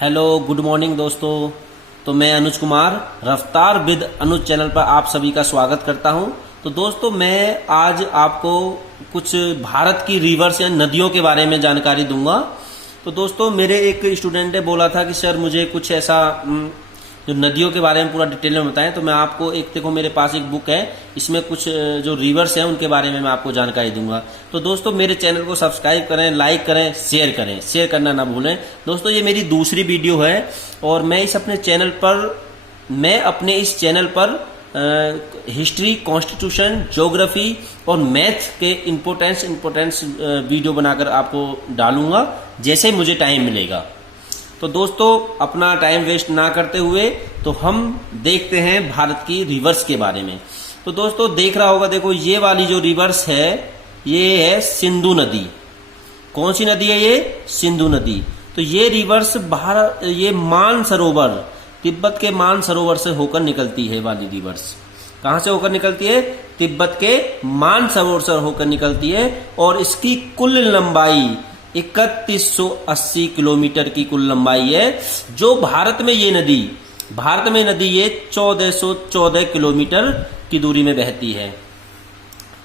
Hello good morning दोस्तों। तो मैं अनुज कुमार रफ्तार विद अनुज चैनल पर आप सभी का स्वागत करता हूं। तो दोस्तों मैं आज आपको कुछ भारत की रिवर्स या नदियों के बारे में जानकारी दूंगा। तो दोस्तों मेरे एक स्टूडेंट ने बोला था कि सर मुझे कुछ ऐसा जो नदियों के बारे में पूरा डिटेल में बताएं। तो मैं आपको देखो मेरे पास एक बुक है, इसमें कुछ जो रिवर्स हैं उनके बारे में मैं आपको जानकारी दूंगा। तो दोस्तों मेरे चैनल को सब्सक्राइब करें, लाइक करें, शेयर करना ना भूलें। दोस्तों ये मेरी दूसरी वीडियो है और मैं अपने इस चैनल पर हिस्ट्री, कॉन्स्टिट्यूशन, ज्योग्राफी और मैथ के इम्पोर्टेंस वीडियो बनाकर आपको डालूंगा जैसे मुझे टाइम मिलेगा। तो दोस्तों अपना टाइम वेस्ट ना करते हुए तो हम देखते हैं भारत की रिवर्स के बारे में। तो दोस्तों देख रहा होगा, देखो ये वाली जो रिवर्स है ये है सिंधु नदी। कौन सी नदी है ये? सिंधु नदी। तो ये रिवर्स ये मानसरोवर, तिब्बत के मानसरोवर से होकर निकलती है। वाली रिवर्स कहां से होकर निकलती है? तिब्बत के मानसरोवर से होकर निकलती है और इसकी कुल लंबाई 3180 किलोमीटर की कुल लंबाई है। जो भारत में ये नदी ये 1414 किलोमीटर की दूरी में बहती है।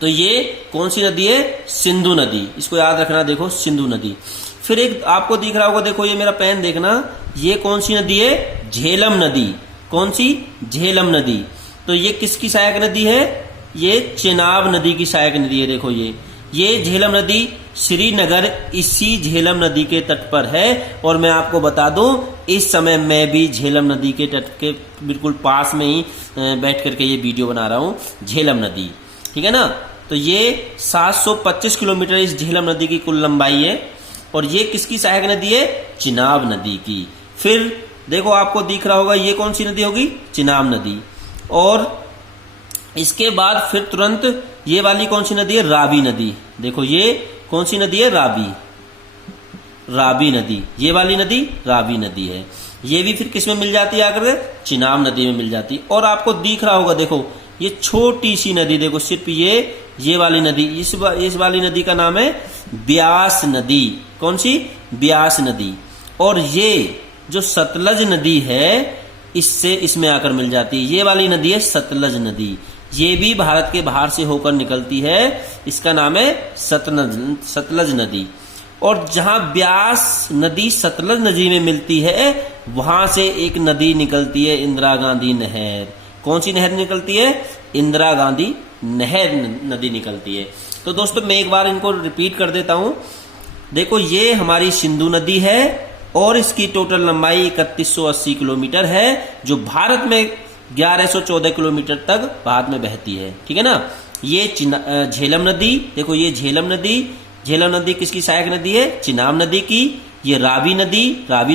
तो ये कौन सी नदी है? सिंधु नदी। इसको याद रखना, देखो सिंधु नदी। फिर एक आपको दिख रहा होगा, देखो ये मेरा पेन देखना, ये कौन सी नदी है? झेलम नदी। कौन सी? झेलम नदी। तो ये किसकी सहायक नदी है? ये चेनाब नदी की सहायक नदी है। देखो ये झेलम नदी श्रीनगर इसी झेलम नदी के तट पर है। और मैं आपको बता दूं इस समय मैं भी झेलम नदी के तट के बिल्कुल पास में ही बैठ करके ये वीडियो बना रहा हूं। झेलम नदी, ठीक है ना। तो ये 725 किलोमीटर इस झेलम नदी की कुल लंबाई है और ये किसकी सहायक नदी है? चिनाब नदी की। फिर देखो आपको दिख रहा होगा, ये कौन सी नदी होगी? चिनाब नदी। और इसके बाद फिर तुरंत ये वाली कौन सी नदी है? रावी नदी। देखो ये कौन सी नदी है? रावी नदी। ये वाली नदी रावी नदी है। ये भी फिर किस में मिल जाती है? आकर चिनाब नदी में मिल जाती है। और आपको दिख रहा होगा, देखो ये छोटी सी नदी, देखो सिर्फ ये वाली नदी, इस वाली नदी का नाम है ब्यास नदी। कौन सी? ब्यास नदी। और ये जो सतलज नदी है इसमें आकर मिल जाती है। ये वाली नदी है सतलज नदी। ये भी भारत के बाहर से होकर निकलती है। इसका नाम है सतलज नदी। और जहां ब्यास नदी सतलज नदी में मिलती है वहां से एक नदी निकलती है, इंदिरा गांधी नहर। कौन सी नहर निकलती है? इंदिरा गांधी नहर नदी निकलती है। तो दोस्तों मैं एक बार इनको रिपीट कर देता हूं। देखो ये हमारी सिंधु नदी है और इसकी टोटल लंबाई 3180 किलोमीटर है, जो भारत में 1114 किलोमीटर तक भारत में बहती है, ठीक है ना। ये झेलम नदी, देखो ये झेलम नदी किसकी सहायक नदी है? चिनाब नदी की। ये रावी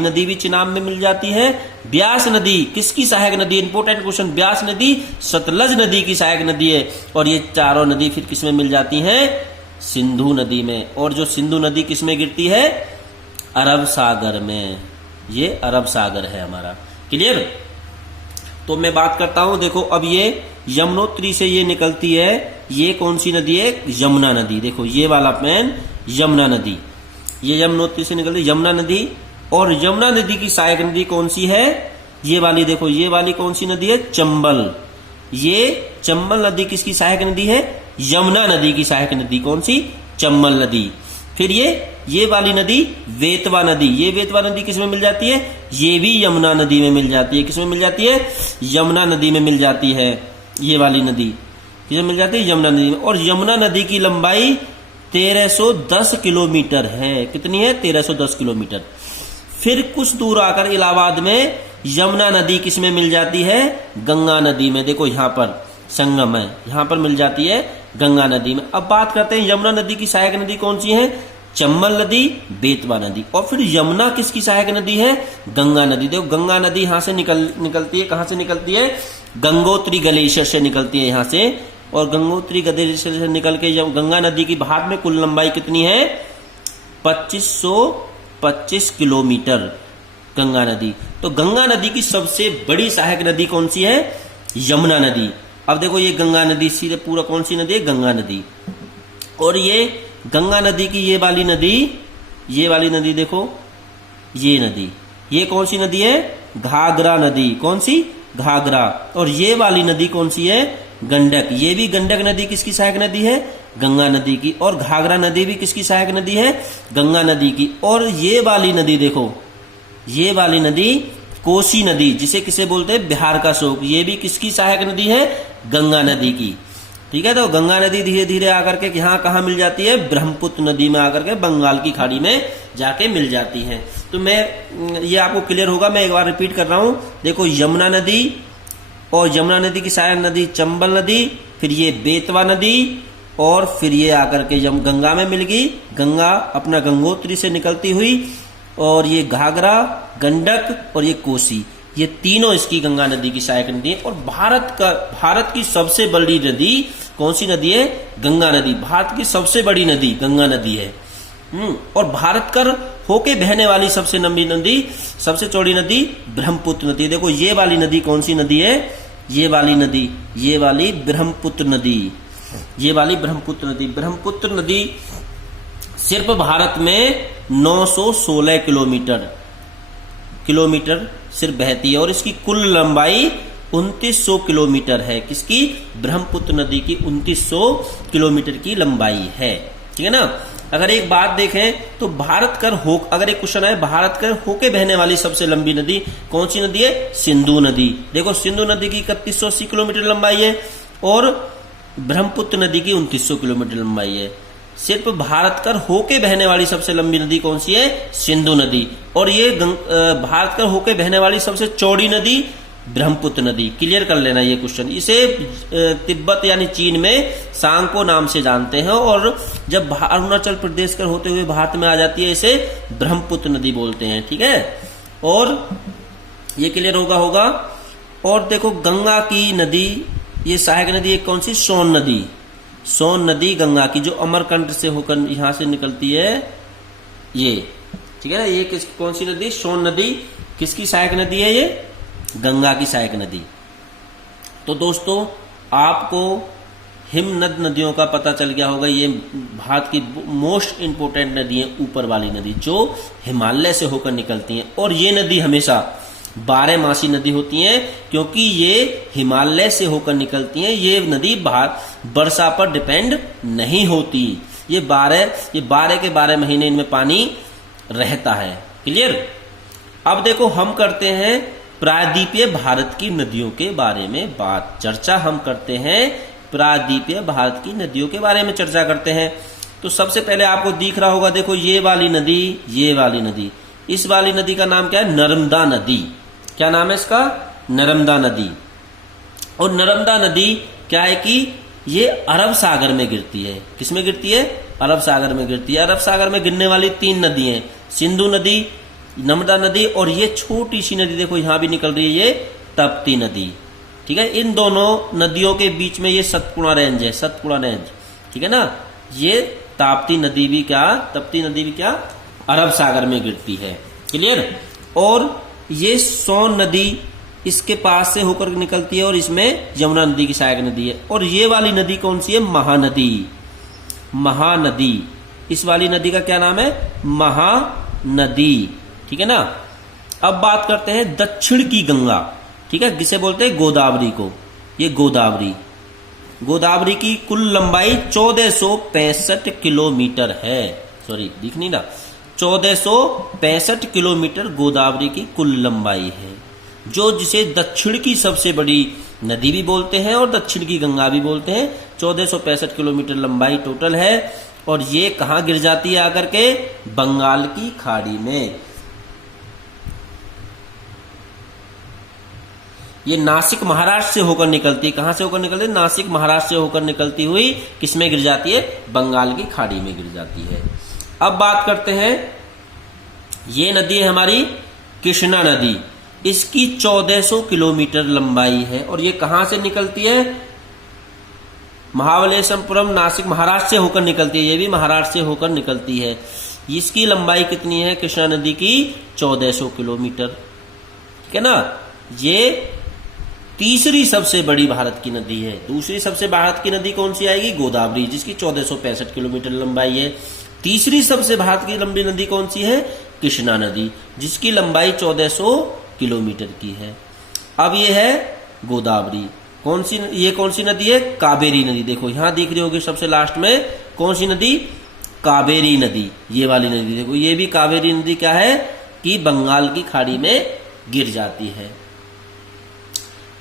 नदी भी चिनाब में मिल जाती है। ब्यास नदी किसकी सहायक नदी? Important question. ब्यास नदी सतलज नदी की सहायक नदी है। और ये चारों नदी फिर किसमें मिल जाती हैं? सिंधु नदी में। और जो सिंधु नदी किसमें गिरती है? अरब सागर में। ये अरब सागर है हमारा। क्लियर? तो मैं बात करता हूं, देखो अब ये यमुनोत्री से ये निकलती है। ये कौन सी नदी है? यमुना नदी। देखो ये वाला पेन, यमुना नदी। ये यमुनोत्री से निकलती है यमुना नदी। और यमुना नदी की सहायक नदी कौन सी है? ये वाली। देखो ये वाली कौन सी नदी है? चंबल। ये चंबल नदी किसकी सहायक नदी है? यमुना नदी की सहायक नदी। कौन सी? चंबल नदी। फिर ये वाली नदी वेतवा नदी। ये वेतवा नदी किसमें मिल जाती है? ये भी यमुना नदी में मिल जाती है। किसमें मिल जाती है? यमुना नदी में मिल जाती है। ये वाली नदी किसमें मिल जाती है? यमुना नदी में। और यमुना नदी की लंबाई 1310 किलोमीटर है। कितनी है? 1310 किलोमीटर। फिर कुछ दूर आकर इलाहाबाद में यमुना नदी किसमें मिल जाती है? गंगा नदी में। देखो यहां पर संगम है, यहां पर मिल जाती है गंगा नदी में। अब बात करते हैं यमुना नदी की सहायक नदी कौन सी है? चंबल नदी, बेतवा नदी। और फिर यमुना किसकी सहायक नदी है? गंगा नदी। देखो गंगा नदी यहां से निकलती है। कहां से निकलती है? गंगोत्री ग्लेशियर से निकलती है यहां से। और गंगोत्री ग्लेशियर से निकल के गंगा नदी की भारत में कुल लंबाई कितनी है? 2525 किलोमीटर गंगा नदी। तो गंगा नदी की सबसे बड़ी सहायक नदी कौन सी है? यमुना नदी। अब देखो ये गंगा नदी सीधे पूरा कौन सी नदी है? गंगा नदी। और ये गंगा नदी की ये वाली नदी देखो, ये नदी ये कौन सी नदी है? घाघरा नदी। कौन सी? घाघरा। और ये वाली नदी कौन सी है? गंडक। ये भी गंडक नदी किसकी सहायक नदी है? गंगा नदी की। और घाघरा नदी भी किसकी सहायक नदी है? गंगा नदी की। और ये वाली नदी देखो, ये वाली नदी कोसी नदी, जिसे किसे बोलते हैं? बिहार का शोक, ये भी किसकी सहायक नदी है? गंगा नदी की। ठीक है, तो गंगा नदी धीरे धीरे आकर के यहाँ कहाँ मिल जाती है? ब्रह्मपुत्र नदी में आकर के बंगाल की खाड़ी में जाके मिल जाती है। तो मैं ये आपको क्लियर होगा, मैं एक बार रिपीट कर रहा हूं। देखो, यमुना नदी, और यमुना नदी की सहायक नदी चंबल नदी, फिर ये बेतवा नदी, और फिर ये आकर के गंगा में मिल गई। गंगा अपना गंगोत्री से निकलती हुई, और ये घाघरा, गंडक और ये कोसी, ये तीनों इसकी गंगा नदी की सहायक नदी है। और भारत की सबसे बड़ी नदी कौन सी नदी है? गंगा नदी। भारत की सबसे बड़ी नदी गंगा नदी है। और भारत कर होके बहने वाली सबसे लंबी नदी, सबसे चौड़ी नदी ब्रह्मपुत्र नदी। देखो, ये वाली नदी कौन सी नदी है? ये वाली नदी, ये वाली ब्रह्मपुत्र नदी, ये वाली ब्रह्मपुत्र नदी। ब्रह्मपुत्र नदी सिर्फ भारत में 916 किलोमीटर सिर्फ बहती है, और इसकी कुल लंबाई 2900 किलोमीटर है। किसकी? ब्रह्मपुत्र नदी की 2900 किलोमीटर की लंबाई है। ठीक है ना। अगर एक बात देखें तो अगर एक क्वेश्चन है, भारत कर होके बहने वाली सबसे लंबी नदी कौन सी नदी है? सिंधु नदी। देखो, सिंधु नदी की 3180 किलोमीटर लंबाई है, और ब्रह्मपुत्र नदी की 2900 किलोमीटर लंबाई है। सिर्फ भारत कर होके बहने वाली सबसे लंबी नदी कौन सी है? सिंधु नदी। और ये भारत कर होके बहने वाली सबसे चौड़ी नदी ब्रह्मपुत्र नदी। क्लियर कर लेना ये क्वेश्चन। इसे तिब्बत यानी चीन में सांगपो नाम से जानते हैं, और जब अरुणाचल प्रदेश कर होते हुए भारत में आ जाती है, इसे ब्रह्मपुत्र नदी बोलते हैं। ठीक है, और ये क्लियर होगा। और देखो, गंगा की नदी, ये सहायक नदी एक कौन सी? सोन नदी। सोन नदी गंगा की, जो अमरकंटक से होकर यहां से निकलती है, ये। ठीक है ना। ये कौन सी नदी? सोन नदी। किसकी सहायक नदी है? ये गंगा की सहायक नदी। तो दोस्तों, आपको हिमनद नदियों का पता चल गया होगा। ये भारत की मोस्ट इंपोर्टेंट नदी है, ऊपर वाली नदी जो हिमालय से होकर निकलती हैं। और ये नदी हमेशा 12मासी नदी होती हैं, क्योंकि ये हिमालय से होकर निकलती हैं। ये नदी वर्षा पर डिपेंड नहीं होती। ये 12 के 12 महीने इनमें पानी रहता है। क्लियर। अब देखो, हम करते हैं प्रायद्वीपीय भारत की नदियों के बारे में चर्चा हम करते हैं। प्रायद्वीपीय भारत की नदियों के बारे में चर्चा करते हैं। तो सबसे पहले आपको दिख रहा होगा, देखो, ये वाली नदी, ये वाली नदी, इस वाली नदी का नाम क्या है? नर्मदा नदी। क्या नाम है इसका? नर्मदा नदी। और नर्मदा नदी क्या है कि ये अरब सागर में गिरती है। किसमें गिरती है? अरब सागर में गिरती है। अरब सागर में गिरने वाली 3 नदी हैं, सिंधु नदी, नर्मदा नदी, और ये छोटी सी नदी देखो यहां भी निकल रही है, ये तप्ती नदी। ठीक है। इन दोनों नदियों के बीच में ये सतपुड़ा रेंज है, सतपुड़ा रेंज। ठीक है ना। ये तप्ती नदी भी क्या अरब सागर में गिरती है। क्लियर। और ये सोन नदी इसके पास से होकर निकलती है, और इसमें यमुना नदी की सहायक नदी है। और ये वाली नदी कौन सी है? महानदी। महानदी। इस वाली नदी का क्या नाम है? महानदी। ठीक है ना। अब बात करते हैं दक्षिण की गंगा। ठीक है, जिसे बोलते हैं गोदावरी को। ये गोदावरी की कुल लंबाई 1465 किलोमीटर है। सॉरी, दिख नहीं रहा। 1465 किलोमीटर गोदावरी की कुल लंबाई है, जो जिसे दक्षिण की सबसे बड़ी नदी भी बोलते हैं और दक्षिण की गंगा भी बोलते हैं। 1465 किलोमीटर लंबाई टोटल है। और ये कहां गिर जाती है? आकर के बंगाल की खाड़ी में। ये नासिक महाराष्ट्र से होकर निकलती है। कहां से होकर निकलती है? नासिक महाराष्ट्र से होकर निकलती हुई किसमें गिर जाती है? बंगाल की खाड़ी में गिर जाती है। अब बात करते हैं, ये नदी है हमारी कृष्णा नदी। इसकी 1400 किलोमीटर लंबाई है, और ये कहां से निकलती है? महाबलेश्वरपुरम, नासिक महाराष्ट्र से होकर निकलती है। ये भी महाराष्ट्र से होकर निकलती है। इसकी लंबाई कितनी है कृष्णा नदी की? 1400 किलोमीटर। ठीक है ना। ये तीसरी सबसे बड़ी भारत की नदी है। दूसरी सबसे भारत की नदी कौन सी आएगी? गोदावरी, जिसकी 1465 किलोमीटर लंबाई है। तीसरी सबसे भारत की लंबी नदी कौन सी है? कृष्णा नदी, जिसकी लंबाई 1400 किलोमीटर की है। अब ये है गोदावरी। ये कौन सी नदी है? कावेरी नदी। देखो यहां दिख रही होगी सबसे लास्ट में कौन सी नदी? कावेरी नदी, ये वाली नदी। देखो ये भी कावेरी नदी क्या है कि बंगाल की खाड़ी में गिर जाती है।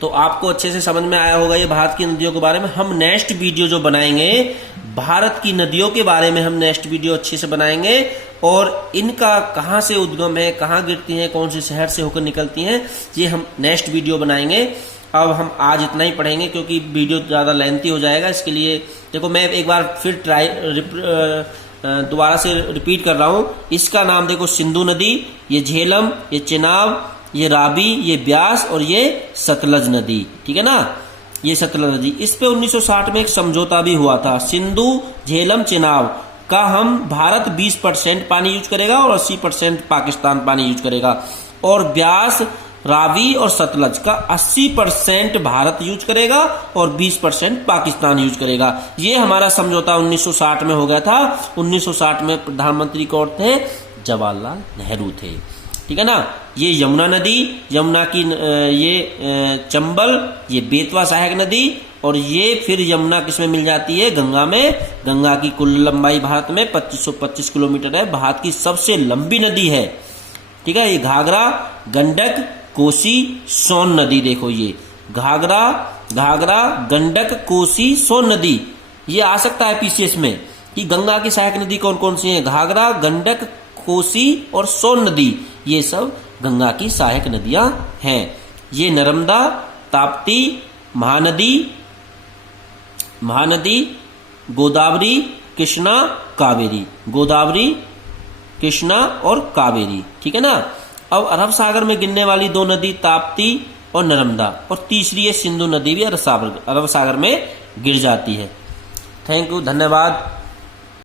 तो आपको अच्छे से समझ में आया होगा ये भारत की नदियों के बारे में। हम नेक्स्ट वीडियो जो बनाएंगे भारत की नदियों के बारे में, हम नेक्स्ट वीडियो अच्छे से बनाएंगे और इनका कहाँ से उद्गम है, कहाँ गिरती हैं, कौन से शहर से होकर निकलती हैं, ये हम नेक्स्ट वीडियो बनाएंगे। अब हम आज इतना ही पढ़ेंगे क्योंकि वीडियो ज़्यादा लेंथी हो जाएगा। इसके लिए देखो मैं एक बार फिर दोबारा से रिपीट कर रहा हूं। इसका नाम देखो सिंधु नदी, ये झेलम, ये चेनाब, ये रावी, ये ब्यास और ये सतलज नदी। ठीक है ना, ये सतलज नदी। इस पे 1960 में एक समझौता भी हुआ था। सिंधु, झेलम, चेनाब का हम भारत 20% पानी यूज करेगा और 80% पाकिस्तान पानी यूज करेगा, और ब्यास, रावी और सतलज का 80% भारत यूज करेगा और 20% पाकिस्तान यूज करेगा। ये हमारा समझौता 1960 में हो गया था। 1960 में प्रधानमंत्री कौन थे? जवाहरलाल नेहरू थे। ठीक है ना। ये यमुना नदी, यमुना की ये चंबल, ये बेतवा सहायक नदी, और ये फिर यमुना किसमें मिल जाती है? गंगा में। गंगा की कुल लंबाई भारत में 2525 किलोमीटर है, भारत की सबसे लंबी नदी है। ठीक है। ये घाघरा, गंडक, कोसी, सोन नदी। देखो ये घाघरा, गंडक, कोसी, सोन नदी। ये आ सकता है पीसीएस में कि गंगा की सहायक नदी कौन कौन सी है? घाघरा, गंडक, कोसी और सोन नदी, ये सब गंगा की सहायक नदियां हैं। ये नर्मदा, ताप्ती, महानदी, गोदावरी, कृष्णा, कावेरी। गोदावरी, कृष्णा और कावेरी। ठीक है ना। अब अरब सागर में गिरने वाली दो नदी ताप्ती और नर्मदा, और तीसरी है सिंधु नदी भी अरब सागर में गिर जाती है। थैंक यू, धन्यवाद।